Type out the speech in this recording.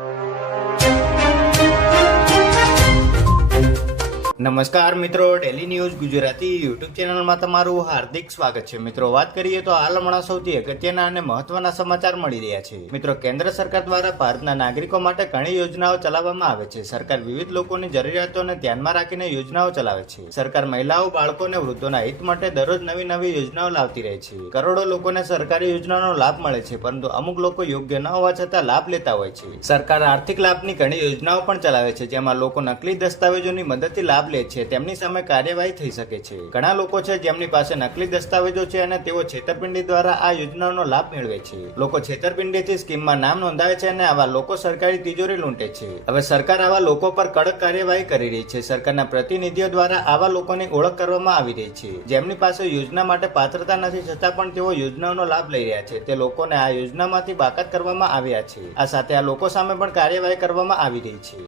you. નમસ્કાર મિત્રો daily news Gujarati YouTube ચેનલમાં તમારું હાર્દિક સ્વાગત છે. મિત્રો, વાત કરીએ તો હાલ હમણાં સૌથી અગત્યના અને મહત્વના સમાચાર મળી રહ્યા છે. મિત્રો, કેન્દ્ર સરકાર દ્વારા ભારતના નાગરિકો માટે ઘણી યોજનાઓ ચલાવવામાં આવે છે. સરકાર વિવિધ લોકોની જરૂરિયાતોને ધ્યાનમાં રાખીને યોજનાઓ ચલાવે છે. સરકાર મહિલાઓ, બાળકો અને વૃદ્ધોના હિત માટે દરરોજ નવી નવી યોજનાઓ લાવતી રહે છે. કરોડો લોકોને સરકારી યોજનાઓનો લાભ મળે છે, પરંતુ અમુક લોકો યોગ્ય ન હોવા છતાં લાભ લેતા હોય છે. સરકાર આર્થિક લાભની ઘણી યોજનાઓ પણ ચલાવે છે, જેમાં લોકો નકલી દસ્તાવેજોની મદદથી લાભ લે છે, તેમની સામે કાર્યવાહી થઈ શકે છે. ઘણા લોકો છે, જેમની પાસે નકલી દસ્તાવેજો છે અને તેઓ છેતરપિંડી દ્વારા આ યોજનાઓનો લાભ મેળવે છે. લોકો છેતરપિંડીથી સ્કીમમાં નામ નોંધાવે છે અને આવા લોકો સરકારી તિજોરી લૂંટે છે. હવે સરકાર આવા લોકો પર કડક કાર્યવાહી કરી રહી છે. સરકારના પ્રતિનિધિઓ દ્વારા આવા લોકોની ઓળખ કરવામાં આવી રહી છે. જેમની પાસે યોજના માટે પાત્રતા નથી, છતાં પણ તેઓ યોજનાઓનો લાભ લઈ રહ્યા છે. તે લોકોને આ યોજનામાંથી બાકાત કરવામાં આવ્યા છે. આ સાથે આ લોકો સામે પણ કાર્યવાહી કરવામાં આવી રહી છે.